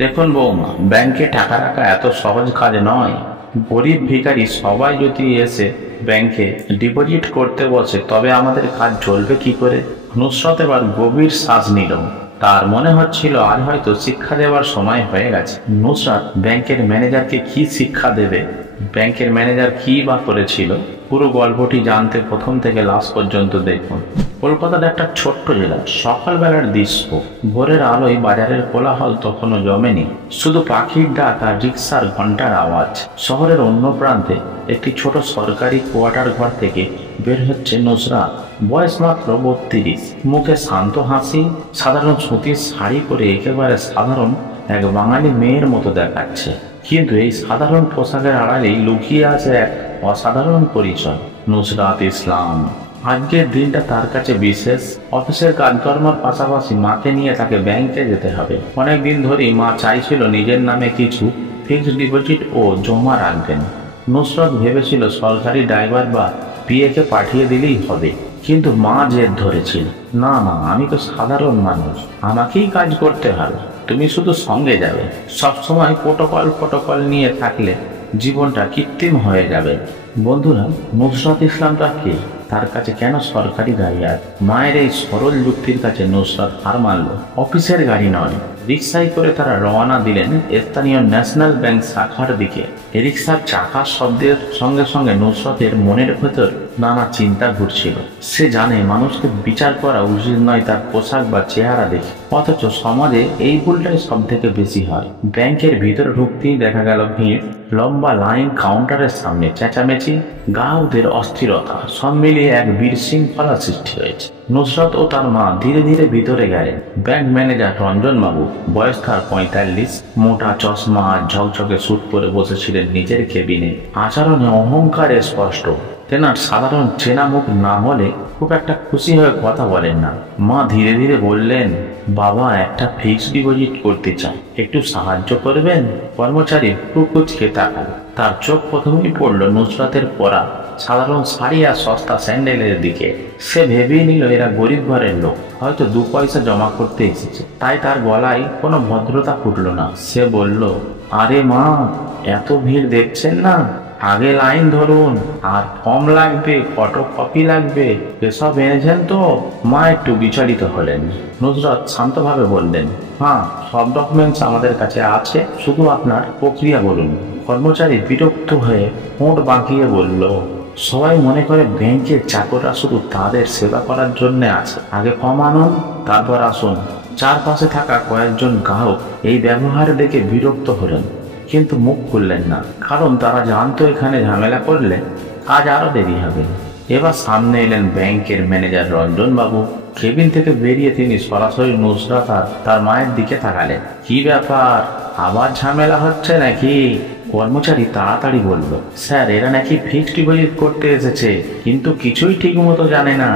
দেখুন বৌমা, ব্যাংকে টাকা রাখা এত সহজ কাজ নয়। গরিব ভিখারি সবাই যদি এসে ব্যাংকে ডিপোজিট করতে বসে তবে আমাদের কাজ চলবে কি করে? নুসরত এবার গভীর শ্বাস নিল। তার মনে হচ্ছিল আজ হয়তো শিক্ষা দেওয়ার সময় হয়ে গেছে। নুসরাত ব্যাংকের ম্যানেজারকে কি শিক্ষা দেবে? ব্যাংকের ম্যানেজার কি বা করেছিল? পুরো গল্পটি জানতে প্রথম থেকে লাস্ট পর্যন্ত দেখুন। কলকাতার একটা ছোট্ট জেলা, সকালবেলার দৃশ্য। ভোরের আলোয় বাজারের কোলাহল তখনও জমেনি, শুধু পাখির ডাক আর রিক্সার ঘন্টার আওয়াজ। শহরের অন্য প্রান্তে একটি ছোট সরকারি কোয়ার্টার ঘর থেকে বের হচ্ছে নুসরাত। বয়স মাত্র 32, মুখে শান্ত হাসি, সাধারণ সুতির শাড়ি পরে একেবারে সাধারণ এক বাঙালি মেয়ের মতো দেখাচ্ছে। কিন্তু এই সাধারণ পোশাকের আড়ালেই লুকিয়ে আছে এক অসাধারণ পরিচয়, নুসরাত ইসলাম। আজকের দিনটা তার কাছে বিশেষ। অফিসের কাজকর্মের পাশাপাশি মাকে নিয়ে তাকে ব্যাংকে যেতে হবে। অনেকদিন ধরেই মা চাইছিল নিজের নামে কিছু ফিক্সড ডিপোজিট ও জমা রাখবেন। নুসরত ভেবেছিল সরকারি ড্রাইভার বা পিএকে পাঠিয়ে দিলেই হবে, কিন্তু মা জেদ ধরেছিল, না না, আমি তো সাধারণ মানুষ, আমাকেই কাজ করতে হবে, তুমি শুধু সঙ্গে যাবে। সবসময় প্রোটোকল নিয়ে থাকলে জীবনটা কৃত্রিম হয়ে যাবে। বন্ধুরা, নুসরাত ইসলামটা কে? তার কাছে কেন সরকারি গাড়ি? আর মায়ের এই সরল যুক্তির কাছে নুসরাত হার মানল। অফিসের গাড়ি নয়, রিক্সায় করে তারা রওনা দিলেন স্থানীয় ন্যাশনাল ব্যাংক শাখার দিকে। রিক্সার চাকার শব্দের সঙ্গে সঙ্গে নুসরাতের মনের ভেতর নানা চিন্তা ঘুরছিল। সে জানে মানুষকে বিচার করা উচিত নয় তার পোশাক বা চেহারা দেখে, অথচ সমাজে এই ভুলটাই সব থেকে বেশি হয়। ব্যাংকের ভিতরে ঢুকতেই দেখা গেল ভিড়, লম্বা লাইন, কাউন্টারের সামনে চেঁচামেচি, গ্রাহকদের অস্থিরতা, সব মিলিয়ে এক বিশৃঙ্খলা সৃষ্টি হয়েছে। নুসরাত ও তার মা ধীরে ধীরে ভিতরে গেলেন। ব্যাংক ম্যানেজার রঞ্জন বাবু, বয়স তার 45, মোটা চশমা আর ঝকঝকে স্যুট পরে বসেছিলেন নিজের কেবিনে। আচরণে অহংকারে স্পষ্ট। তেনার সাধারণ চেনা মুখ না হলে খুব একটা খুশি হয়ে কথা বলেন না। মা ধীরে ধীরে বললেন, বাবা একটা ফিক্সড ডিপোজিট করতে চাই, একটু সাহায্য করবেন? কর্মচারী কুচকে তাকাল। তার চোখ প্রথমেই পড়ল নুসরাতের পরা সাধারণ শাড়ি আর সস্তা স্যান্ডেলের দিকে। সে ভেবেই নিল এরা গরিব ঘরের লোক, হয়তো 2 পয়সা জমা করতে এসেছে। তাই তার গলায় কোনো ভদ্রতা ফুটল না। সে বলল, আরে মা, এত ভিড় দেখছেন না, আগে লাইন ধরুন। আর ফর্ম লাগবে, ফটোকপি লাগবে, এসব এনেছেন তো? মা একটু বিচলিত হলেন। নুসরাত শান্তভাবে বললেন, হ্যাঁ, সব ডকুমেন্টস আমাদের কাছে আছে, শুধু আপনার প্রক্রিয়া বলুন। কর্মচারী বিরক্ত হয়ে ঠোঁট বাঁকিয়ে বলল, সবাই মনে করে ব্যাংকের চাকররা শুধু তাদের সেবা করার জন্য আছে, আগে ফর্ম আনুন, তারপর আসুন। চারপাশে থাকা কয়েকজন গ্রাহক এই ব্যবহার দেখে বিরক্ত হলেন, কিন্তু মুখ খুললেন না, কারণ তারা জানতো এখানে ঝামেলা করলে কাজ আরো দেরি হবে। এবার সামনে এলেন ব্যাংকের ম্যানেজার রঞ্জন বাবু। কেবিন থেকে বেরিয়ে তিনি সরাসরি নুসরাত আর তার মায়ের দিকে তাকালেন। কি ব্যাপার, আবার ঝামেলা হচ্ছে নাকি? কর্মচারী তাড়াতাড়ি বলল, স্যার, এরা নাকি ফিক্সড ডিপোজিট করতে এসেছে, কিন্তু কিছুই ঠিক মতো জানে না।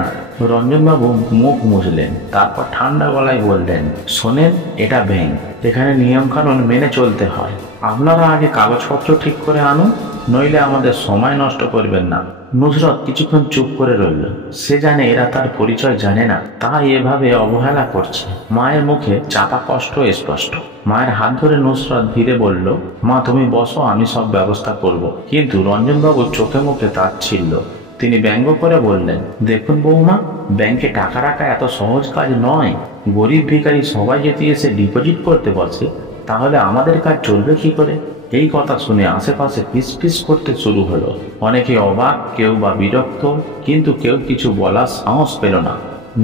রঞ্জনবাবু মুখ মুছলেন, তারপর ঠান্ডা গলায় বললেন, শোনেন, এটা ব্যাংক, এখানে নিয়মকানুন মেনে চলতে হয়। আপনারা আগে কাগজপত্র ঠিক করে আনুন, নইলে আমাদের সময় নষ্ট করবেন না। নুসরত কিছুক্ষণ চুপ করে রইল। সে জানে এরা তার পরিচয় জানে না, তাই এভাবে অবহেলা করছে। মায়ের মুখে চাপা কষ্ট স্পষ্ট। মায়ের হাত ধরে নুসরত ধীরে বলল, মা, তুমি বসো, আমি সব ব্যবস্থা করব। কিন্তু রঞ্জনবাবু চোখে মুখে তাচ্ছিল্য। তিনি ব্যঙ্গ করে বললেন, দেখুন বৌমা, ব্যাংকে টাকা রাখা এত সহজ কাজ নয়। গরিব ভিখারি সবাই যদি এসে ডিপোজিট করতে বসে তাহলে আমাদের কাজ চলবে কি করে? এই কথা শুনে আশেপাশে ফিসফিস করতে শুরু হলো। অনেকে অবাক, কেউ বা বিরক্ত, কিন্তু কেউ কিছু বলার সাহস পেল না।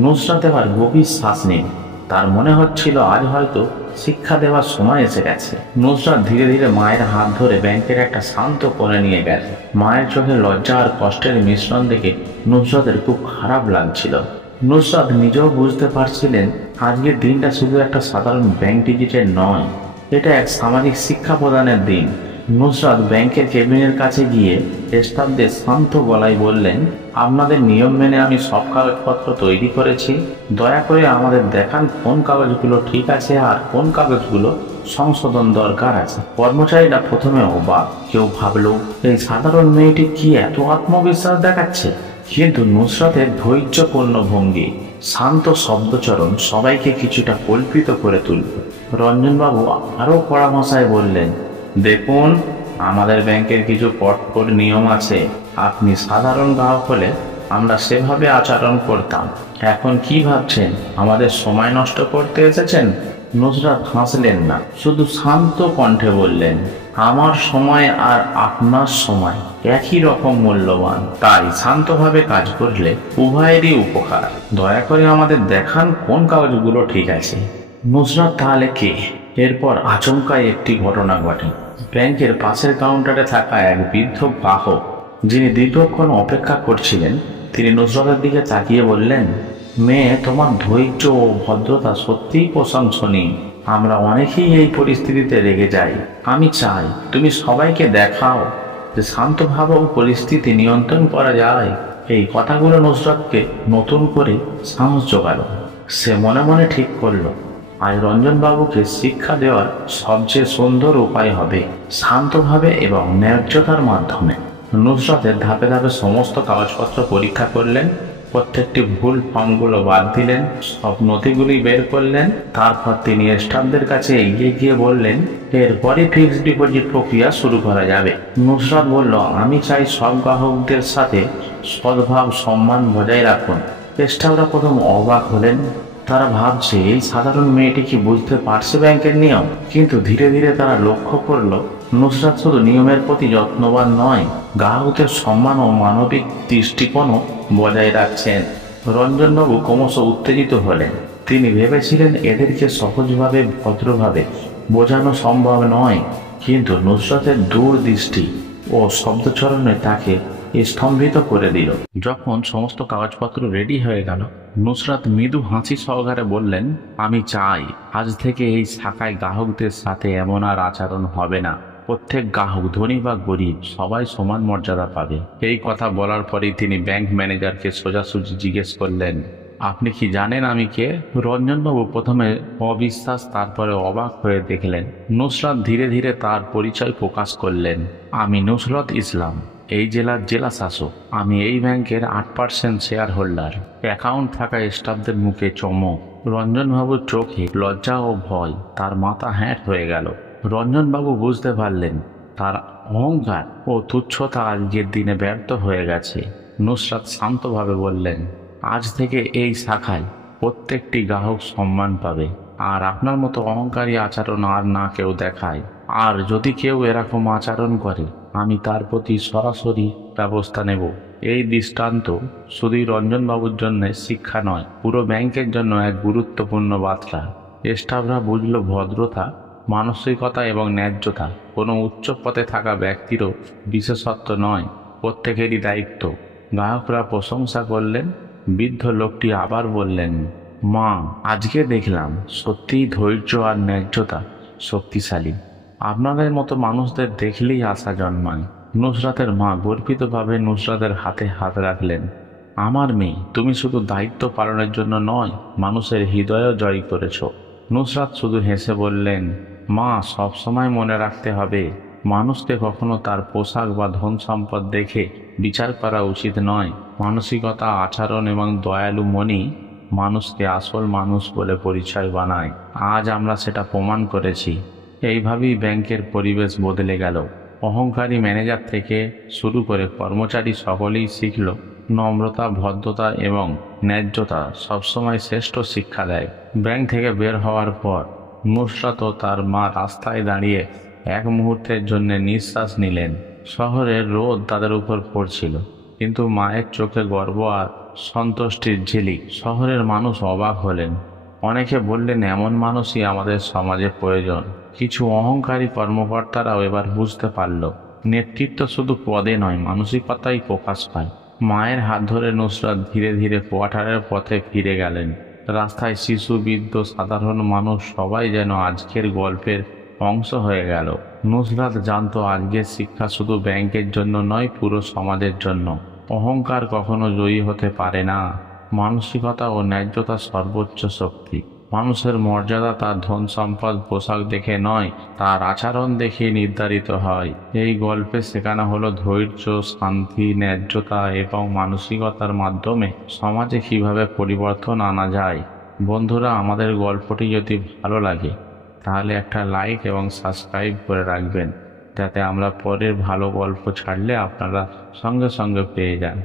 নুসরাত এবার গভীর শ্বাস নিন। তার মনে হচ্ছিল আজ হয়তো শিক্ষা দেওয়ার সময় এসে গেছে। নুসরাত ধীরে ধীরে মায়ের হাত ধরে ব্যাংকের একটা শান্ত কোণে নিয়ে গেল। মায়ের চোখে লজ্জা আর কষ্টের মিশ্রণ দেখে নুসরাতের খুব খারাপ লাগছিল। নুসরাত নিজেও বুঝতে পারছিলেন আজকের দিনটা শুধু একটা সাধারণ ব্যাংক ডিজিটের নয়, এটা এক সামাজিক শিক্ষা প্রদানের দিন। নুসরাত ব্যাংকের কেবিনের কাছে গিয়ে স্টাফদের শান্ত গলায় বললেন, আপনাদের নিয়ম মেনে আমি সব কাগজপত্র তৈরি করেছি, দয়া করে আমাদের দেখান কোন কাগজগুলো ঠিক আছে আর কোন কাগজগুলো সংশোধন দরকার আছে। কর্মচারীরা প্রথমে অবাক, কেউ ভাবল এই সাধারণ মেয়েটি কি এত আত্মবিশ্বাস দেখাচ্ছে, কিন্তু নুসরাতের ধৈর্যপূর্ণ ভঙ্গি, শান্ত শব্দচরণ সবাইকে কিছুটা কল্পিত করে তুলল। রঞ্জনবাবু আরও কড়া ভাষায় বললেন, দেখুন, আমাদের ব্যাংকের কিছু কঠোর নিয়ম আছে। আপনি সাধারণ গ্রাহক হলে আমরা সেভাবে আচরণ করতাম। এখন কি ভাবছেন আমাদের সময় নষ্ট করতে এসেছেন? নুসরাত হাসলেন না, শুধু শান্ত কণ্ঠে বললেন, আমার সময় আর আপনার সময় একই রকম মূল্যবান, তাই শান্তভাবে কাজ করলে উভয়েরই উপকার। দয়া করে আমাদের দেখান কোন কাগজগুলো ঠিক আছে। নুসরাত তাহলে কে? এরপর আচমকাই একটি ঘটনা ঘটে। ব্যাংকের পাশের কাউন্টারে থাকা এক বৃদ্ধ গ্রাহক, যিনি দীর্ঘক্ষণ অপেক্ষা করছিলেন, তিনি নুসরাতের দিকে তাকিয়ে বললেন, মেয়ে, তোমার ধৈর্য ও ভদ্রতা সত্যিই প্রশংসনীয়। আমরা অনেকেই এই পরিস্থিতিতে রেগে যাই। আমি চাই তুমি সবাইকে দেখাও যে শান্তভাবেও পরিস্থিতি নিয়ন্ত্রণ করা যায়। এই কথাগুলো নুসরাতকে নতুন করে সাহস জোগালো। সে মনে মনে ঠিক করলো, আজ রঞ্জনবাবুকে শিক্ষা দেওয়ার সবচেয়ে সুন্দর উপায় হবে শান্তভাবে এবং ন্যায্যতার মাধ্যমে। নুসরাতের ধাপে ধাপে সমস্ত কাগজপত্র পরীক্ষা করলেন, প্রত্যেকটি ভুল ফর্মগুলো বাদ দিলেন, সব নথিগুলি বের করলেন। তারপর তিনি স্টাফদের কাছে এগিয়ে গিয়ে বললেন, এরপরই ফিক্সড ডিপোজিট প্রক্রিয়া শুরু করা যাবে। নুসরাত বলল, আমি চাই সব গ্রাহকদের সাথে সদ্ভাব সম্মান বজায় রাখুন। স্টাফরা প্রথম অবাক হলেন। তারা ভাবছে এই সাধারণ মেয়েটি কি বুঝতে পারছে ব্যাংকের নিয়ম, কিন্তু ধীরে ধীরে তারা লক্ষ্য করলো নুসরাত শুধু নিয়মের প্রতি যত্নবান নয়, গ্রাহকদের সম্মান ও মানবিক দৃষ্টিকোণও বজায় রাখছেন। রঞ্জনবাবু ক্রমশ উত্তেজিত হলেন। তিনি ভেবেছিলেন এদেরকে সহজভাবে ভদ্রভাবে বোঝানো সম্ভব নয়, কিন্তু নুসরাতের দূরদৃষ্টি ও শব্দচরণে তাকে স্তম্ভিত করে দিল। যখন সমস্ত কাগজপত্র রেডি হয়ে গেল, নুসরাত মৃদু হাসি সহকারে বললেন, আমি চাই আজ থেকে এই শাখায় গ্রাহকদের সাথে এমন আর আচরণ হবে না। প্রত্যেক গ্রাহক, ধনী বা গরিব, সবাই সমান মর্যাদা পাবে। এই কথা বলার পরেই তিনি ব্যাংক ম্যানেজারকে সোজাসুজি জিজ্ঞেস করলেন, আপনি কি জানেন আমি কে? রঞ্জনবাবু প্রথমে অবিশ্বাস, তারপরে অবাক হয়ে দেখলেন নুসরাত ধীরে ধীরে তার পরিচয় প্রকাশ করলেন। আমি নুসরাত ইসলাম, এই জেলার জেলা শাসক। আমি এই ব্যাংকের 8% শেয়ার হোল্ডার। অ্যাকাউন্ট থাকা স্টাফদের মুখে চমক। রঞ্জনবাবুর চোখে লজ্জা ও ভয়, তার মাথা হ্যাঁট হয়ে গেল। রঞ্জনবাবু বুঝতে পারলেন তার অহংকার ও তুচ্ছতা আজকের দিনে ব্যর্থ হয়ে গেছে। নুসরাত শান্তভাবে বললেন, আজ থেকে এই শাখায় প্রত্যেকটি গ্রাহক সম্মান পাবে, আর আপনার মতো অহংকারী আচরণ আর না কেউ দেখায়। আর যদি কেউ এরকম আচরণ করে, আমি তার প্রতি সরাসরি ব্যবস্থা নেব। এই দৃষ্টান্ত শুধুই রঞ্জনবাবুর জন্য শিক্ষা নয়, পুরো ব্যাংকের জন্য এক গুরুত্বপূর্ণ বার্তা। স্টাফরা বুঝল ভদ্রতা, মানসিকতা এবং ন্যায্যতা কোনো উচ্চ পদে থাকা ব্যক্তিরও বিশেষত্ব নয়, প্রত্যেকেরই দায়িত্ব। গ্রাহকরা প্রশংসা করলেন। বৃদ্ধ লোকটি আবার বললেন, মা, আজকে দেখলাম সত্যিই ধৈর্য আর ন্যায্যতা শক্তিশালী। আপনাদের মতো মানুষদের দেখলেই আশা জন্মায়। নুসরাতের মা গর্বিতভাবে নুসরাতের হাতে হাত রাখলেন। আমার মেয়ে, তুমি শুধু দায়িত্ব পালনের জন্য নয়, মানুষের হৃদয়ও জয় করেছ। নুসরাত শুধু হেসে বললেন, মা, সবসময় মনে রাখতে হবে, মানুষকে কখনো তার পোশাক বা ধন সম্পদ দেখে বিচার করা উচিত নয়। মানসিকতা, আচরণ এবং দয়ালু মনই মানুষকে আসল মানুষ বলে পরিচয় বানায়। আজ আমরা সেটা প্রমাণ করেছি। এইভাবেই ব্যাংকের পরিবেশ বদলে গেল। অহংকারী ম্যানেজার থেকে শুরু করে কর্মচারী সকলেই শিখল নম্রতা, ভদ্রতা এবং ন্যায্যতা সবসময় শ্রেষ্ঠ শিক্ষা দেয়। ব্যাংক থেকে বের হওয়ার পর নুসরাত ও তার মা রাস্তায় দাঁড়িয়ে এক মুহূর্তের জন্য নিঃশ্বাস নিলেন। শহরের রোদ তাদের উপর পড়ছিল, কিন্তু মায়ের চোখে গর্ব আর সন্তুষ্টির ঝিলিক। শহরের মানুষ অবাক হলেন। অনেকে বললেন, এমন মানুষই আমাদের সমাজে প্রয়োজন। কিছু অহংকারী কর্মকর্তারাও এবার বুঝতে পারল, নেতৃত্ব শুধু পদে নয়, মানসিকতাই প্রকাশ পায়। মায়ের হাত ধরে নুসরাত ধীরে ধীরে কোয়ার্টারের পথে ফিরে গেলেন। রাস্তায় শিশু, বৃদ্ধ, সাধারণ মানুষ সবাই যেন আজকের গল্পের অংশ হয়ে গেল। নুসরাত জানতো আজকের শিক্ষা শুধু ব্যাংকের জন্য নয়, পুরো সমাজের জন্য। অহংকার কখনো জয়ী হতে পারে না। মানসিকতা ও ন্যায্যতা সর্বোচ্চ শক্তি। মানুষের মর্যাদা তার ধন সম্পদ, পোশাক দেখে নয়, তার আচরণ দেখে নির্ধারিত হয়। এই গল্পে শেখানো হলো ধৈর্য, শান্তি, ন্যায্যতা এবং মানসিকতার মাধ্যমে সমাজে কিভাবে পরিবর্তন আনা যায়। বন্ধুরা, আমাদের গল্পটি যদি ভালো লাগে তাহলে একটা লাইক এবং সাবস্ক্রাইব করে রাখবেন, যাতে আমরা পরের ভালো গল্প ছাড়লে আপনারা সঙ্গে সঙ্গে পেয়ে যান।